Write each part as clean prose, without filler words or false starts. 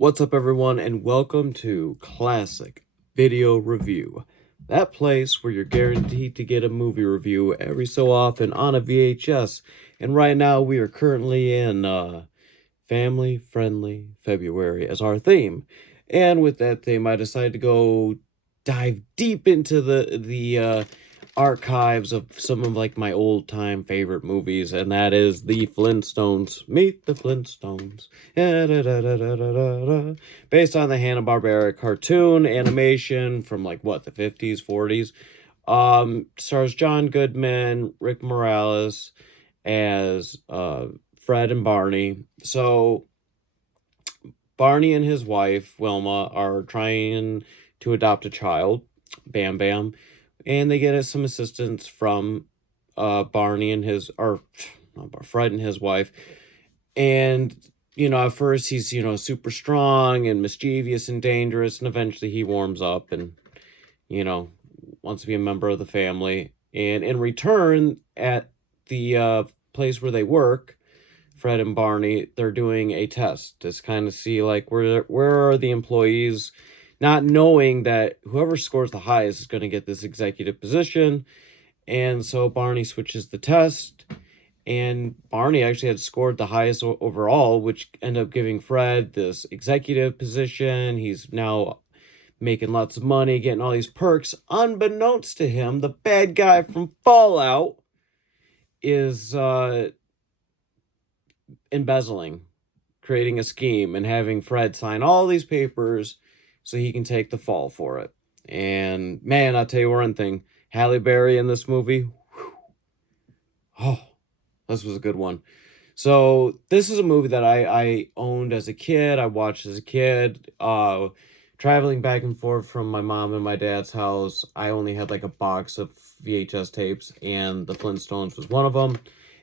What's up, everyone, and welcome to Classic Video Review. That place where you're guaranteed to get a movie review every so often on a VHS. And right now we are currently in family-friendly February as our theme. And with that theme, I decided to go dive deep into the archives of some of like my old-time favorite movies, and that is the Flintstones. Meet the Flintstones. Based on the Hanna-Barbera cartoon animation from like what, the 50s, 40s. Stars John Goodman, Rick Moranis as Fred and Barney. So Barney and his wife, Wilma, are trying to adopt a child, Bam Bam, and they get some assistance from Barney and his, or Fred and his wife. And, at first he's, super strong and mischievous and dangerous, and eventually he warms up and, wants to be a member of the family. And in return, at the place where they work, Fred and Barney, they're doing a test to kind of see like where are the employees, not knowing that whoever scores the highest is going to get this executive position. And so Barney switches the test, and Barney actually had scored the highest overall, which ended up giving Fred this executive position. He's now making lots of money, getting all these perks. Unbeknownst to him, the bad guy from Fallout is embezzling, creating a scheme, and having Fred sign all these papers so he can take the fall for it. And man, I'll tell you one thing, Halle Berry in this movie, whew, oh, this was a good one. So this is a movie that I owned as a kid. I watched as a kid. Traveling back and forth from my mom and my dad's house, I only had like a box of VHS tapes, and the Flintstones was one of them.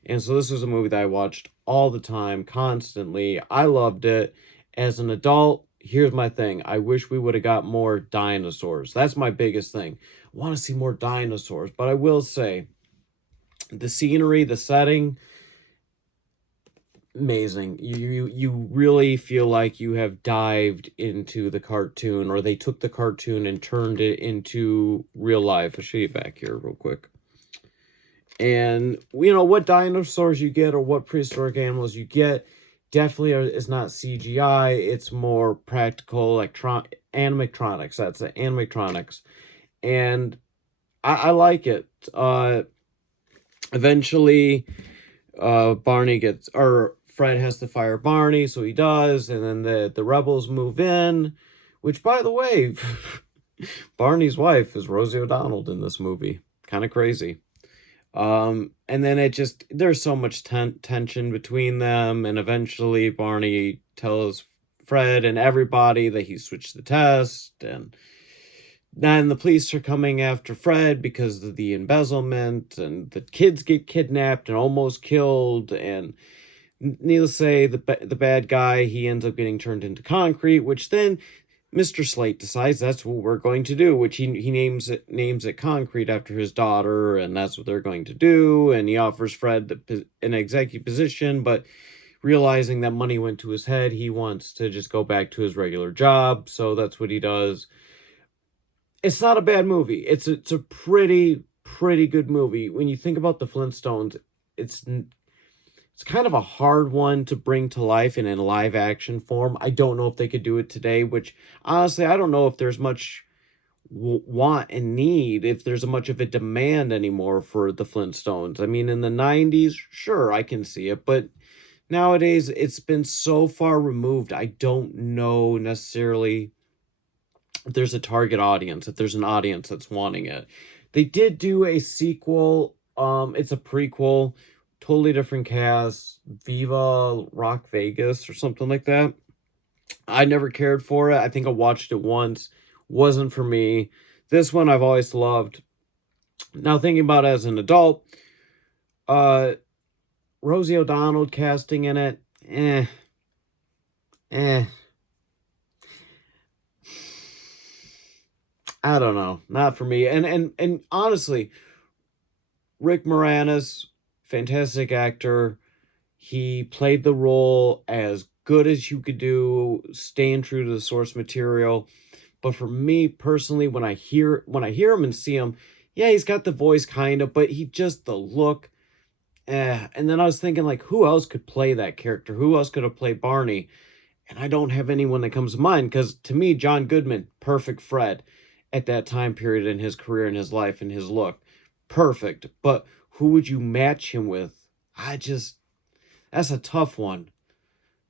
And so this was a movie that I watched all the time, constantly. I loved it. As an adult, here's my thing. I wish we would have got more dinosaurs. That's my biggest thing. I want to see more dinosaurs. But I will say, the scenery, the setting, amazing. You really feel like you have dived into the cartoon, or they took the cartoon and turned it into real life. I'll show you back here real quick. And, what dinosaurs you get or what prehistoric animals you get definitely is not CGI. It's more practical animatronics. That's the animatronics. And I like it. Eventually, Fred has to fire Barney, so he does. And then the rebels move in, which, by the way, Barney's wife is Rosie O'Donnell in this movie. Kind of crazy. And then there's so much tension between them, and eventually Barney tells Fred and everybody that he switched the test, and then the police are coming after Fred because of the embezzlement, and the kids get kidnapped and almost killed, and needless to say, the bad guy, he ends up getting turned into concrete, which then Mr. Slate decides that's what we're going to do, which he names it Concrete after his daughter, and that's what they're going to do. And he offers Fred an executive position, but realizing that money went to his head, he wants to just go back to his regular job. So that's what he does. It's not a bad movie. It's a pretty good movie. When you think about the Flintstones, it's kind of a hard one to bring to life in a live action form. I don't know if they could do it today, which honestly, I don't know if there's much want and need, if there's much of a demand anymore for the Flintstones. I mean, in the 90s, sure, I can see it, but nowadays it's been so far removed. I don't know necessarily if there's a target audience, if there's an audience that's wanting it. They did do a sequel. It's a prequel, totally different cast, Viva Rock Vegas or something like that. I never cared for it. I think I watched it once. Wasn't for me. This one I've always loved. Now thinking about it as an adult, Rosie O'Donnell casting in it, I don't know. Not for me. And honestly, Rick Moranis, fantastic actor. He played the role as good as you could do, staying true to the source material. But for me personally, when I hear him and see him, yeah, he's got the voice kind of, but he just the look. And then I was thinking, like, who else could play that character? Who else could have played Barney? And I don't have anyone that comes to mind, because to me, John Goodman, perfect Fred at that time period in his career and his life and his look. Perfect. But who would you match him with? That's a tough one.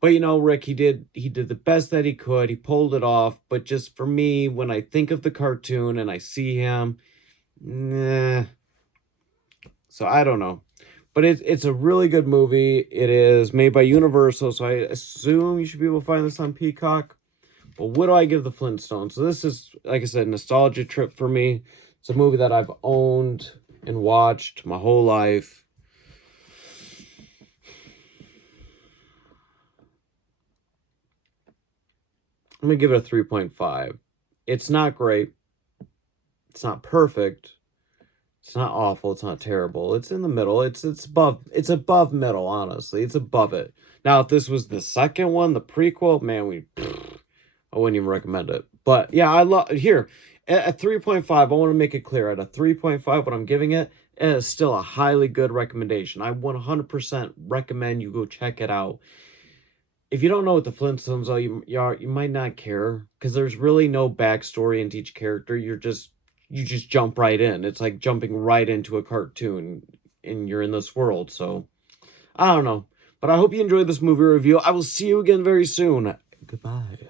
But Rick, he did the best that he could. He pulled it off. But just for me, when I think of the cartoon and I see him, nah. So I don't know. But it's a really good movie. It is made by Universal, so I assume you should be able to find this on Peacock. But what do I give the Flintstones? So this is, like I said, nostalgia trip for me. It's a movie that I've owned and watched my whole life. I'm going to give it a 3.5. It's not great. It's not perfect. It's not awful. It's not terrible. It's in the middle. It's above middle, honestly. It's above it. Now, if this was the second one, the prequel, man, I wouldn't even recommend it. But yeah, I love here at 3.5. I want to make it clear, at a 3.5, what I'm giving it is still a highly good recommendation. I 100% recommend you go check it out. If you don't know what the Flintstones are, you might not care, because there's really no backstory into each character. You just jump right in. It's like jumping right into a cartoon and you're in this world. So I don't know, but I hope you enjoyed this movie review. I will see you again very soon. Goodbye.